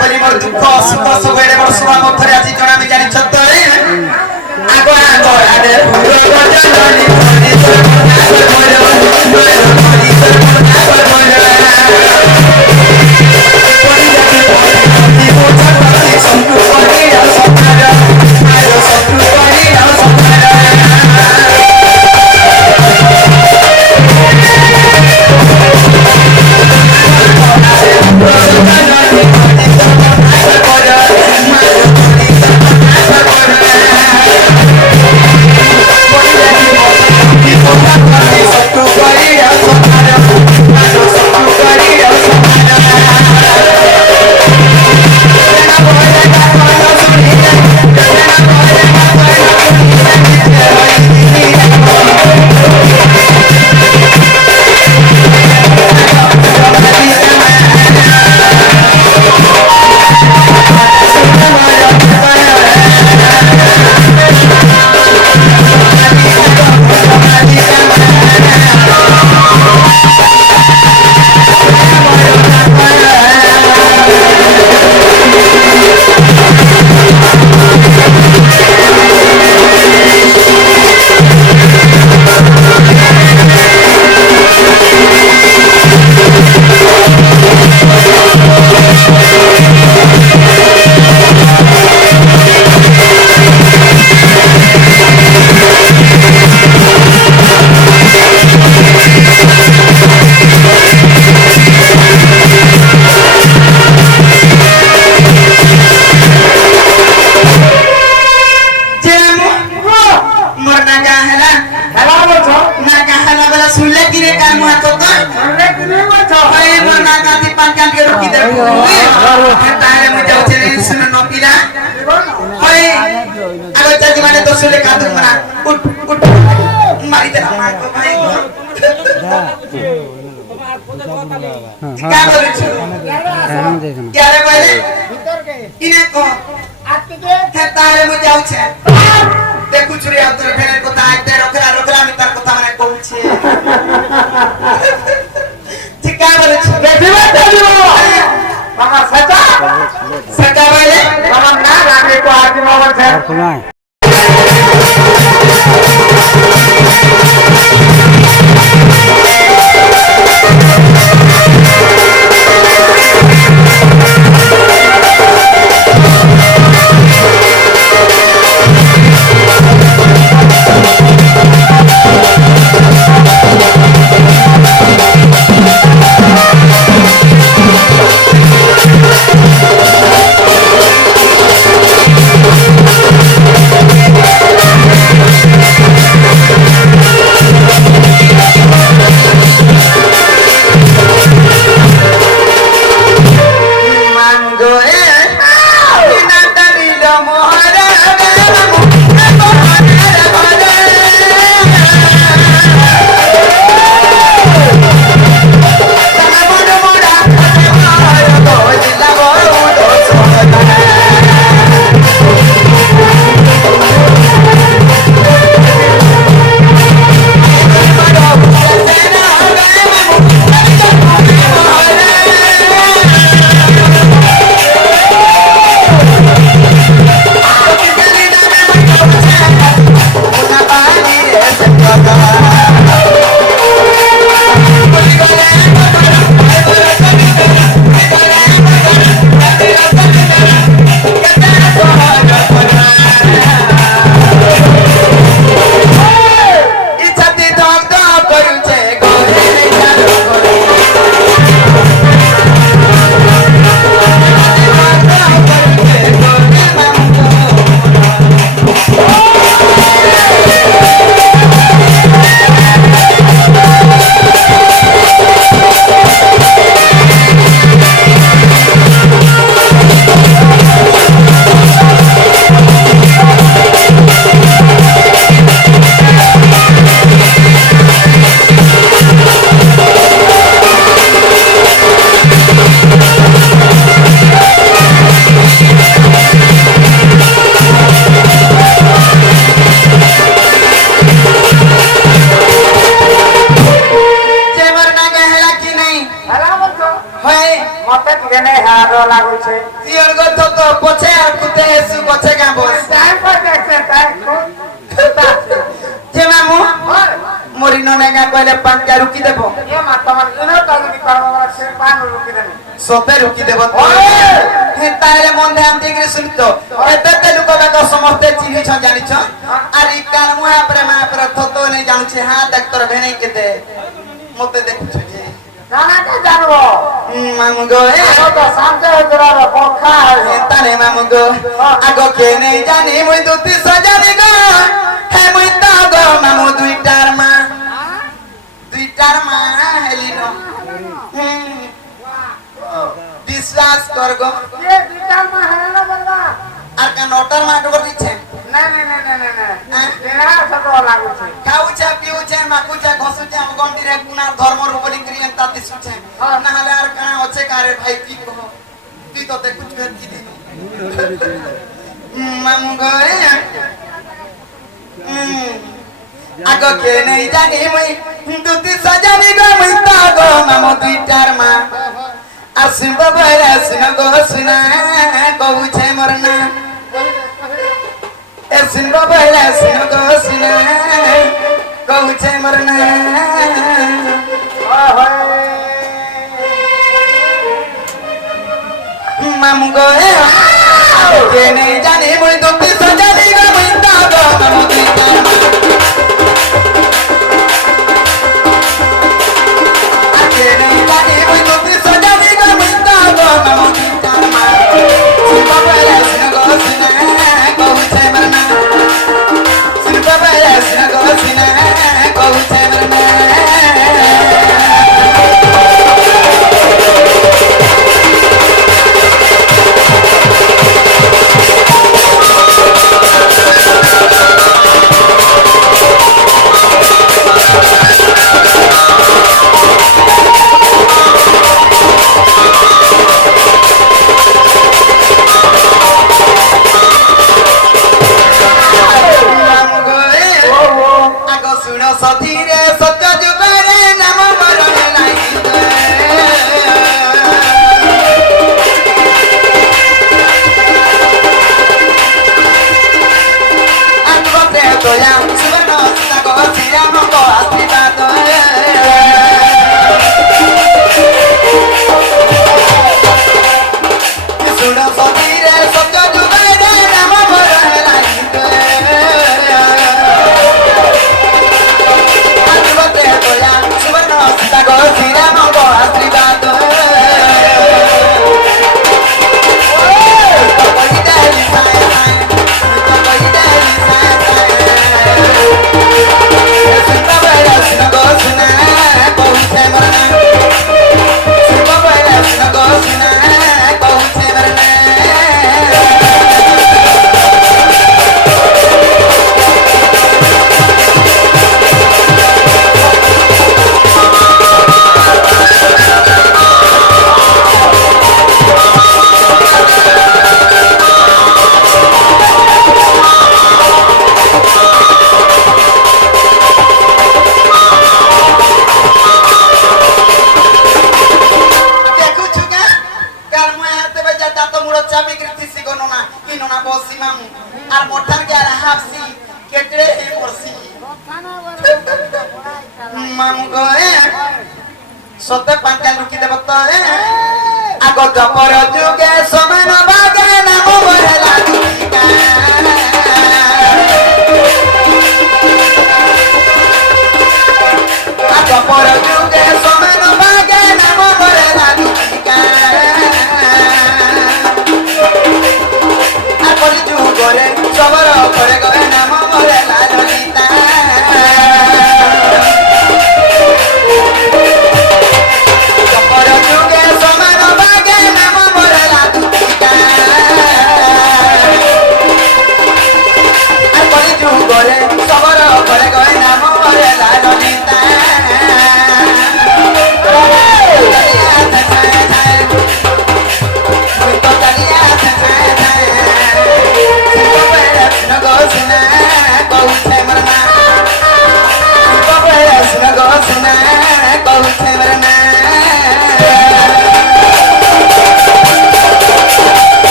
বলি মোর দুঃখ সুখ সবরে বড় সভা মধ্যে আজি জনা আমি জানি সত্য আগো আগো আদে পুরো বজননি বলি তোর পিয়ন গো তো পছে আর কুতে এসু পছে গা বস টাইম কো দেখতে টাইম কো যে মামু মরি ননেগা কইলে পাঁচটা রুকি দেব এ মা তোমার ইনো তাগি পারবা সে পান রুকি দেনি সতে রুকি দেব তাহলে মন ধ্যান দিয়ে শুনিত এতে লোক বেগ সমস্তে চিনিছ জানিছ আর ই কান মুহা প্রেমা প্র থতো নেই জানুছে হ্যাঁ ডাক্তার ভেনে কেতে মতে দেখুছ যে জানা কে জানবো মামু গো এ তো শান্তে জরা পক্ষা তানে মামু গো আগ কে নেই জানি মুই দুতি সজানি গো হে মুই তা গো মামু দুইটার মা হেলিন বিশ্বাস কর গো ये दुईटार मा हेला बल्ला আর কা নটার মা ডগর দিছে না এরা সব লাগু আছে খাউছে পিউছে মাকুছে ঘসুছে আম গন্ডিরে কুনার ধর্ম রূপলি করি এন্তা দিছুছে না হলে আর কানা আছে কারে ভাই কি কহ তুই তো দেখুছ কি দিন মামু গো আগ কে নেই জানি মুই দুতি সজানি গো মুই তা গো মামু দুইটার মা আসিন বাবা আসিন গো সুনা কহুছে মোর না আসিন বাবা আসিন গো সুনা কহুছে মোর না মামু গো কে নেই জানি মুই দুতি সজানি গো মুই তা গো মামু দুইটার মা সতে পাঁচটা লুকি দেব তো আগ জপর যুগে সমান বাগে নাম বহেলা দুইটা আগ জপর যুগে সমান বাগে নাম বহেলা দুইটা আকলি যুগরে সবর করে গয়ে নাম বহেলা ললিতা জপর যুগে সমান বাগে নাম বহেলা দুইটা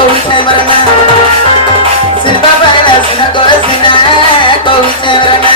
কহুছে মরনা শিল্পা পাইলা সিনা গো সিনা কহুছে মরনা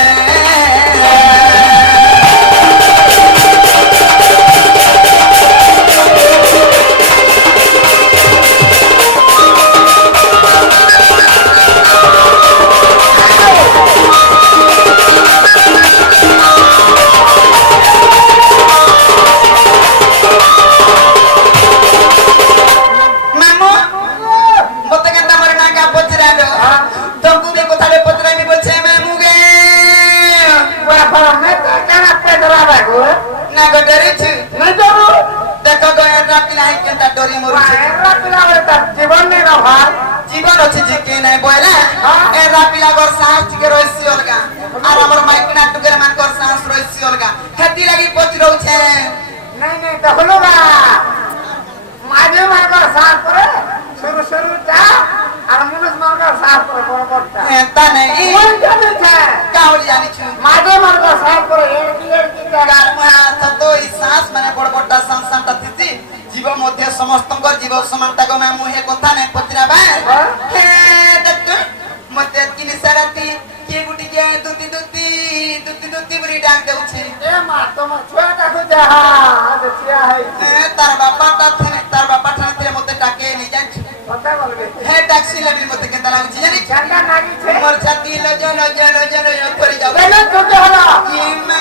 জীবন আছে যে কে নাই বয়লা এরা পিলাগর সাহস থেকে রইছি অলগা আর আমার মাইকনা টুকের মানকর সাহস রইছি অলগা খেতি লাগি পচি রউছে নাই নাই দেখলো না মাঝে মার্কার সাথ করে শুরু শুরু চা আর মুনুষ মার্কার সাথ করে বড় বড়টা তা নাই কোন জানিছে কাউলি জানিছু মাঝে মার্কার সাথ করে এর কি গার মা তো এই সাহস মানে বড় বড়টা সংসারটা দিছি জীব মধ্যে সমস্তঙ্কর জীব সমানতা গমে মুহে কথা নাই পচরাবা হে দত্ত মতে কিনি সারাতি কে গুটি কে দুতি দুতি দুতি দুতি বুড়ি ডাক দেউছি এ মা তোমার ছুয়াটা তো যাহা দেখিয়া হই তার বাপা ঠানে মতে ডাকে নি জানছ কথা বলবে হে ট্যাক্সি লাগি মতে কেন লাগুছি জানি ঠান্ডা লাগিছে মোর ছাতি লজন লজন লজন করে যাও কেন তোকে হলো ইমা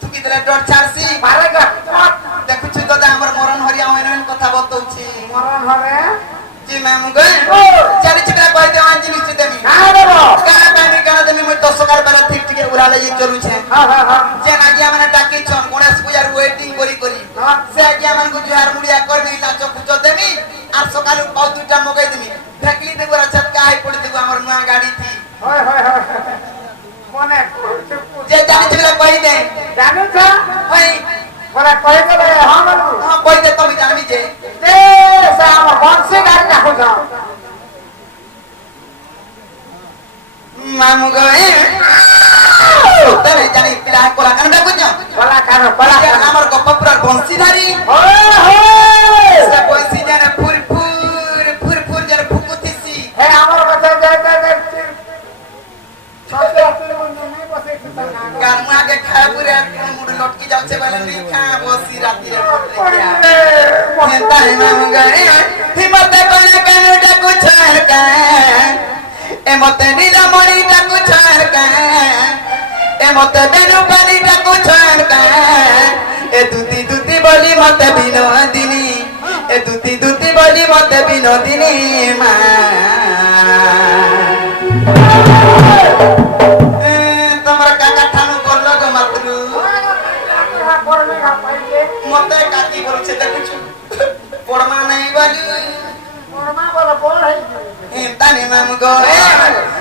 তুই কি তোরা ডর ছাড়ছি পারেগা দেখুছি তো আমার মরণ হরিয়া হইন কথা বলতৌছি মরণ হবে জি ম্যাম গো চালি চিটা কই দেওয়ান জিনিস দেমি না দেব কানা পামি কানা দেমি মই 10 টাকার বেলা ঠিক ঠিক উড়ালে ই চলুছে হ্যাঁ যে নাকি মানে ডাকি ছন গণেশ পূজার ওয়েটিং করি করি সে আগে আমানকু জুহার মুড়িয়া করবি নাচ কুচো দেমি আর সকালে পাউ দুইটা মগাই দেমি ফেকলি দেব রাছাত কাই পড়ি দেব আমার নয়া গাড়ি থি হয় মনে যে জানি ছিল কই দে জানিছ ওই বলে কই দেবে হ্যাঁ বলবো কই দে তুমি জানবি যে দে সে আমার বংশী গাড়ি রাখো যাও মামু গো তবে জানি পিলা কোলা কান ডাকুছ বলা আমার গপ্পপুরার বংশীধারী সে বংশী জানে ফুর ফুর জানে ফুকুতিছি হে আমার কথা যাই সত্যি আপনি মনে নেই বসে গান মু আগে খায় পুরে মুড় লটকি যাচ্ছে বলে নি খা বসি রাতি রে চিন্তা হে মামু গো হিমত কোনা কান ডাকুছ কা এ মতে নীলমণি ডাকুছ কা এ মতে বেনু পানি ডাকুছ কা এ দুতি দুতি বলি মতে বিনোদিনী এ দুতি দুতি বলি মতে বিনোদিনী মা তোমার কাকা ঠানু করলো গো মাতৃ মতে কাকি বলছে দেখুছ পড়মা নাই বলি তানি মামু গো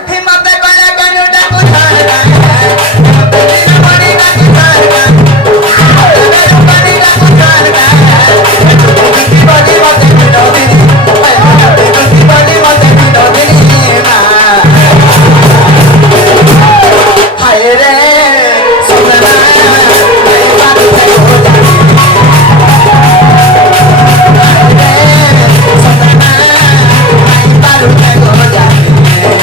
হে মতে কইরা কেন ডাকু ছাড়া মতে বিনোদিনী ডাকু ছাড়া মতে ডাকু ছাড়া দুতি বলি মতে বিনোদিনী দুতি বলি মতে বিনোদিনী মা হায় রে সোনা এই বাত থেকে हो जाए हाय रे सोना এই বাত থেকে हो जाए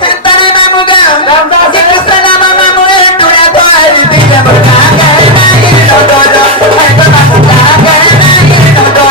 হেতারে মামু গা রামদাস যে কৃষ্ণ মামা মুরে টুড়া ধরি দিলে মোটা গায় নাই নদর হাই গো মামু গা গায় নাই নদর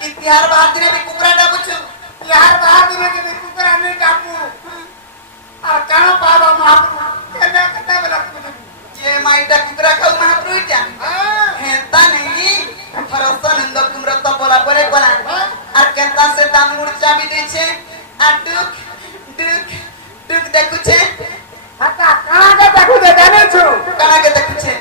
इतिहार बाहर भी कुकरा डाबुच হেতা সে দান মুড় চাবি দিয়েছে আর টুক টুক টুক দেখুছে হাতা কানাকে দেখুছে জানিছু কানাকে দেখুছে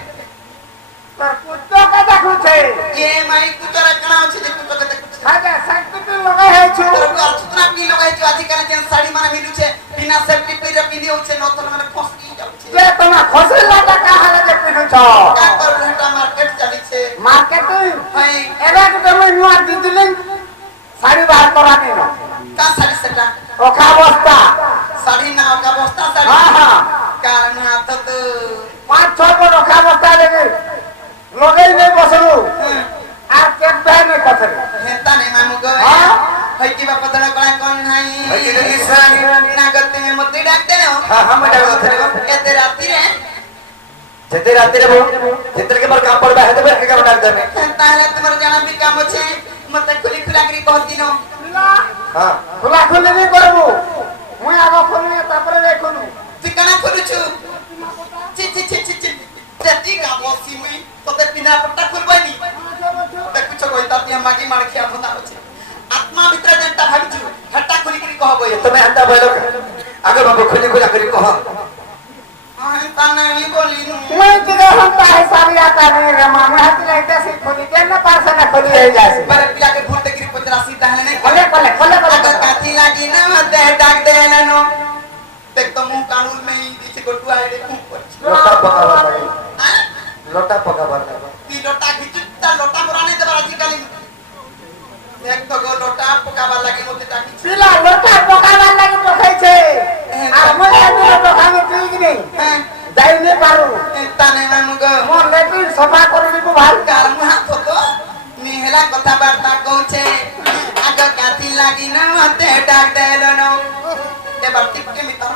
তোর পুত্রকে দেখুছে এ মাই কুতরা কানা আছে যে কুতকে দেখুছে হাতে সাইকেল লগাই হেছু তোর আর সুতরা কি লগাইছো আজি কানে যে শাড়ি মানে মিলুছে বিনা সেফটি পেরে পিঁধি হচ্ছে নতন মানে ফসকি যাচ্ছে যে তোমার খসে লাগা কাহালে যে পিনুছ কা কর হেটা মার্কেট চালিছে মার্কেটে হাই এবে তো তুমি নুয়া দিদিলে শাড়ি বার করা নিন কা শাড়ি সেটা ওখা বস্তা শাড়ি না কা বস্তা শাড়ি হ্যাঁ হ্যাঁ কারণ হাত তো 5-6 বড় ওখা বস্তা দেবে লগেই নেই বসলু আর কেক ভাই নেই কথা হেতা নে মামু গো হ্যাঁ হই কি বাপ ধরা কলা কোন নাই হই কি দেখি সানি না গতে মে মতে ডাক দে হ্যাঁ হ্যাঁ মই ডাক ধরে এতে রাতি রে যেতে রাতে রে যেতে के पर काम पड़बा हेते पर के डाक देबे তাহলে তোমার জানা বি কাম আছে মতে খুলি খুলা করি কহ দিন हां खुला खुली नहीं करबो মই আগো খুলি তারপরে দেখুনু তুই কানা খুলুছু চি চি চি চি চি তেতি কা বসি মুই তোতে পিনা পট্টা খুলবাইনি দেখুছ কইতা তি মাগি মার খিয়া ভতা আছে আত্মা ভিতরে যেটা ভাবিছু হেটা খুলি করি কহবো তুমি হাতা বইলো আগে বাবু খুলি খুলা করি কহ তা নাই বলিনু मैं तुझे हमता है सारिया का नहीं रे मां मैं हाथ लाइट से खोली के ना पास ना खोली है जासी पर पिला के भूल तकरी पचरा सीधा है नहीं खोले खोले खोले अगर काठी लागी ना मते डाक दे ननो देख तो मुंह कानून में ही दिखे गोटुआ है रे मुंह पर लोटा पकावर लगे हां लोटा पकावर लगे ती लोटा खिचुता लोटा मोराने देबा आजकल देख तो गो लोटा पकावा लागी मोते टाकी पिला लोटा पकावर लगे तो खाई छे आ मैं आदमी तो खाने पी कि नहीं हैं যাই নে পারু ताने में मुगो मोर लेकिन सफा करबी को ভাল कार मुहा तो निहला कथा वार्ता कहूचे आग काठी लागी ना मते डाक दे ननो ए बाटी के मितर